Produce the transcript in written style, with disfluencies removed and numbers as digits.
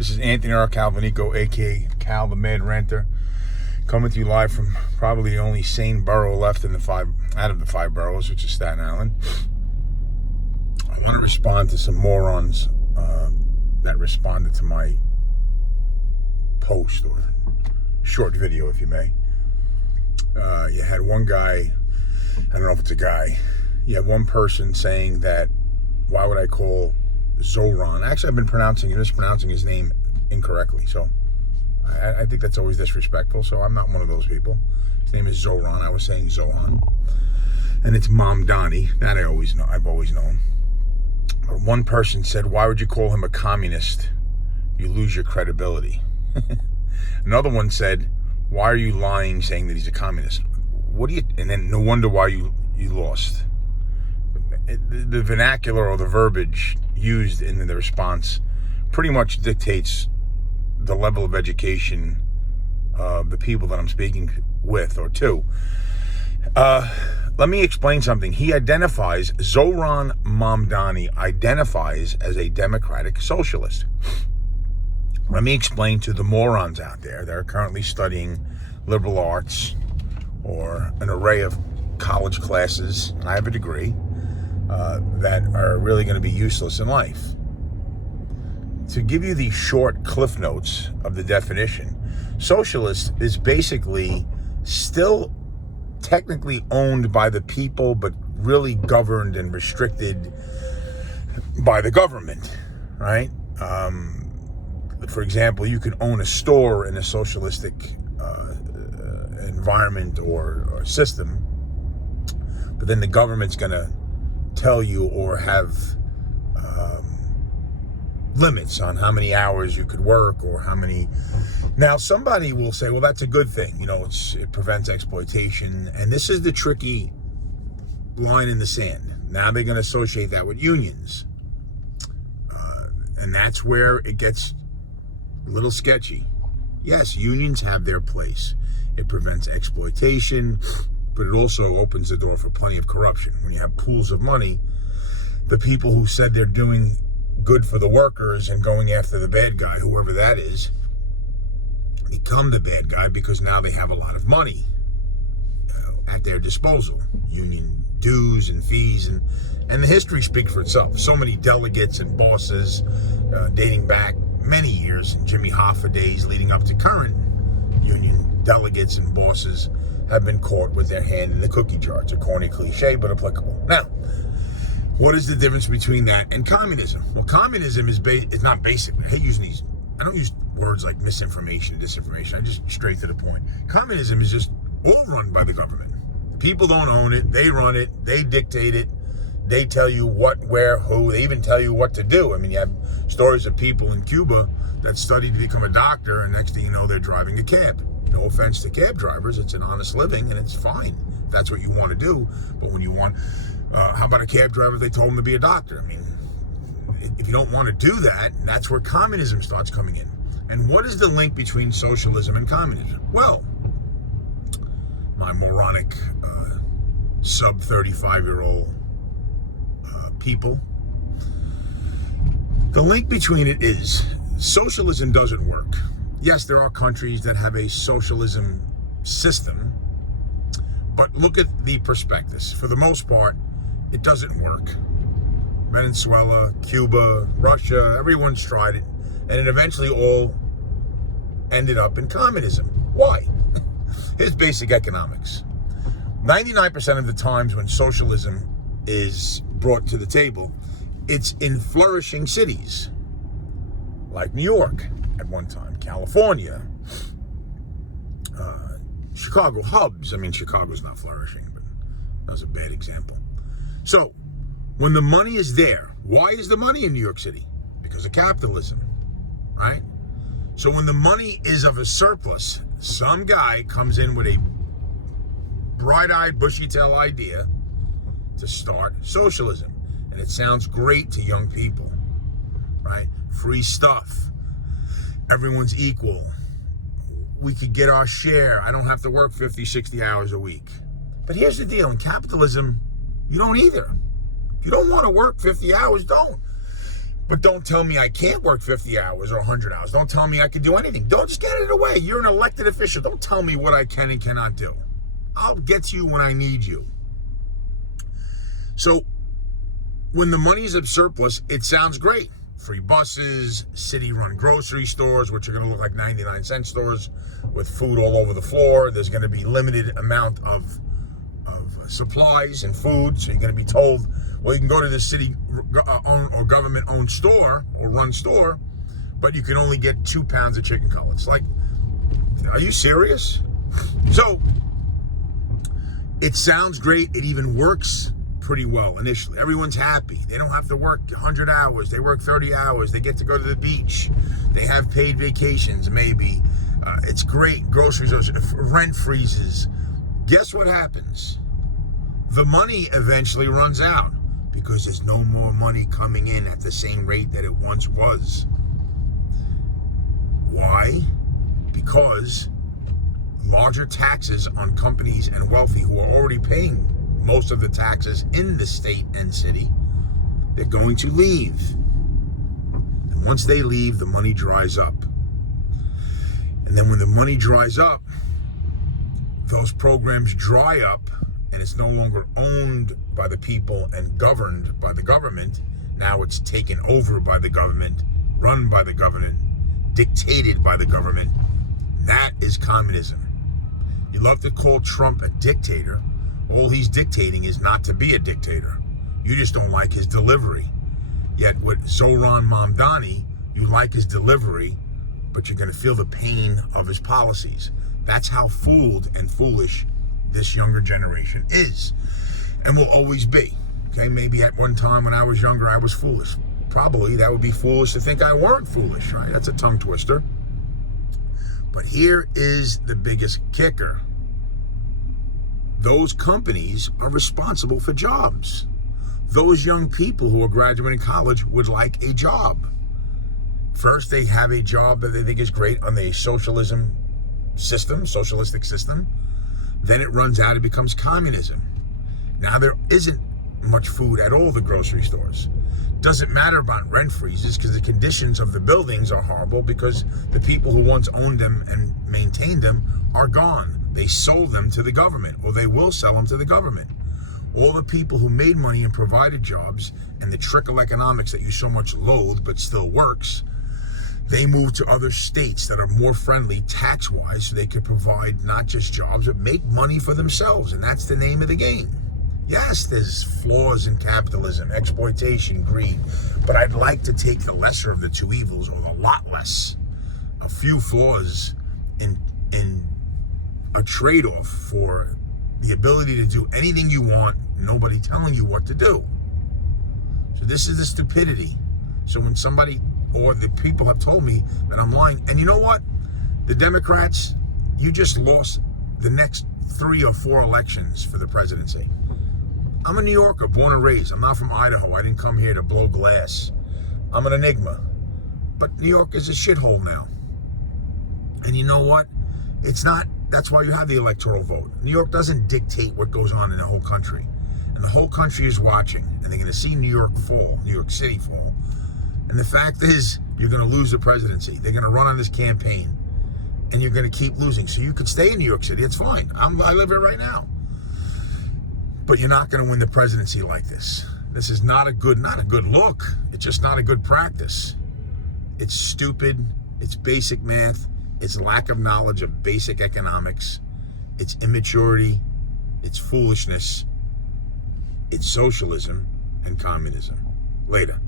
This is Anthony R. Calvanico, a.k.a. Cal the Mad Ranter, coming to you live from probably the only sane borough left in out of the five boroughs, which is Staten Island. I want to respond to some morons that responded to my post or short video, if you may. You had one guy, I don't know if it's a guy, you had one person saying that, why would I call Zohran? Actually, I've been mispronouncing his name incorrectly, so I think that's always disrespectful, so I'm not one of those people. His name is Zohran. I was saying Zohran. And it's Mom Donnie. That I've always known. But one person said, why would you call him a communist? You lose your credibility. Another one said, why are you lying saying that he's a communist? And then no wonder why you lost. The vernacular or the verbiage used in the response pretty much dictates the level of education of the people that I'm speaking with or to. Let me explain something. He identifies, Zohran Mamdani identifies as a democratic socialist. Let me explain to the morons out there that are currently studying liberal arts or an array of college classes, and I have a degree, that are really going to be useless in life. To give you the short cliff notes of the definition, socialist is basically still technically owned by the people, but really governed and restricted by the government, right? For example, you can own a store in a socialistic environment or system, but then the government's going to tell you or have limits on how many hours you could work or how many. Now, somebody will say, well, that's a good thing. It prevents exploitation. And this is the tricky line in the sand. Now they're going to associate that with unions. And that's where it gets a little sketchy. Yes, unions have their place. It prevents exploitation, but it also opens the door for plenty of corruption. When you have pools of money, the people who said they're doing good for the workers and going after the bad guy, whoever that is, become the bad guy because now they have a lot of money at their disposal. Union dues and fees, and the history speaks for itself. So many delegates and bosses dating back many years, in Jimmy Hoffa days leading up to current union delegates and bosses, have been caught with their hand in the cookie jar. It's a corny cliche, but applicable. Now, what is the difference between that and communism? Well, communism is not basic. I hate using these. I don't use words like misinformation and disinformation. I just straight to the point. Communism is just all run by the government. People don't own it. They run it. They dictate it. They tell you what, where, who. They even tell you what to do. I mean, you have stories of people in Cuba that studied to become a doctor, and next thing you know, they're driving a cab. No offense to cab drivers. It's an honest living, and it's fine if that's what you want to do. But when you want, how about a cab driver? They told him to be a doctor. I mean, if you don't want to do that, that's where communism starts coming in. And what is the link between socialism and communism? Well, my moronic sub 35-year-old people, the link between it is socialism doesn't work. Yes, there are countries that have a socialism system, but look at the prospectus. For the most part, it doesn't work. Venezuela, Cuba, Russia, everyone's tried it, and it eventually all ended up in communism. Why? Here's basic economics. 99% of the times when socialism is brought to the table, it's in flourishing cities, like New York at one time, California, Chicago, hubs. I mean, Chicago's not flourishing, but that was a bad example. So, when the money is there, why is the money in New York City? Because of capitalism, right? So when the money is of a surplus, some guy comes in with a bright-eyed, bushy-tailed idea to start socialism. And it sounds great to young people, right? Free stuff. Everyone's equal. We could get our share. I don't have to work 50, 60 hours a week. But here's the deal. In capitalism, you don't either. If you don't want to work 50 hours, don't. But don't tell me I can't work 50 hours or 100 hours. Don't tell me I can do anything. Don't just get it away. You're an elected official. Don't tell me what I can and cannot do. I'll get to you when I need you. So when the money's of surplus, it sounds great. Free buses, city-run grocery stores, which are going to look like 99-cent stores with food all over the floor. There's going to be limited amount of supplies and food. So you're going to be told, well, you can go to the city-owned or government-owned store or run store, but you can only get 2 pounds of chicken cutlets. Like, are you serious? So it sounds great. It even works pretty well initially. Everyone's happy. They don't have to work 100 hours. They work 30 hours. They get to go to the beach. They have paid vacations, maybe. It's great. Grocery stores, rent freezes. Guess what happens? The money eventually runs out because there's no more money coming in at the same rate that it once was. Why? Because larger taxes on companies and wealthy who are already paying most of the taxes in the state and city, they're going to leave. And once they leave, the money dries up. And then when the money dries up, those programs dry up, and it's no longer owned by the people and governed by the government. Now it's taken over by the government, run by the government, dictated by the government. That is communism. You love to call Trump a dictator. All he's dictating is not to be a dictator. You just don't like his delivery. Yet with Zohran Mamdani, you like his delivery, but you're going to feel the pain of his policies. That's how fooled and foolish this younger generation is and will always be. Okay, maybe at one time when I was younger, I was foolish. Probably that would be foolish to think I weren't foolish, right? That's a tongue twister. But here is the biggest kicker. Those companies are responsible for jobs. Those young people who are graduating college would like a job. First, they have a job that they think is great on the socialistic system. Then it runs out, it becomes communism. Now there isn't much food at all at the grocery stores. Doesn't matter about rent freezes because the conditions of the buildings are horrible because the people who once owned them and maintained them are gone. They sold them to the government, or they will sell them to the government. All the people who made money and provided jobs and the trickle economics that you so much loathe but still works, they moved to other states that are more friendly tax-wise so they could provide not just jobs, but make money for themselves. And that's the name of the game. Yes, there's flaws in capitalism, exploitation, greed, but I'd like to take the lesser of the two evils, or a lot less, a few flaws in a trade-off for the ability to do anything you want, nobody telling you what to do. So this is the stupidity. So when somebody or the people have told me that I'm lying, and you know what? The Democrats, you just lost the next 3 or 4 elections for the presidency. I'm a New Yorker, born and raised. I'm not from Idaho. I didn't come here to blow glass. I'm an enigma. But New York is a shithole now. And you know what? It's not. That's why you have the electoral vote. New York doesn't dictate what goes on in the whole country. And the whole country is watching. And they're going to see New York fall, New York City fall. And the fact is, you're going to lose the presidency. They're going to run on this campaign. And you're going to keep losing. So you could stay in New York City. It's fine. I live here right now. But you're not going to win the presidency like this. This is not a good look. It's just not a good practice. It's stupid. It's basic math. It's lack of knowledge of basic economics. It's immaturity. It's foolishness. It's socialism and communism. Later.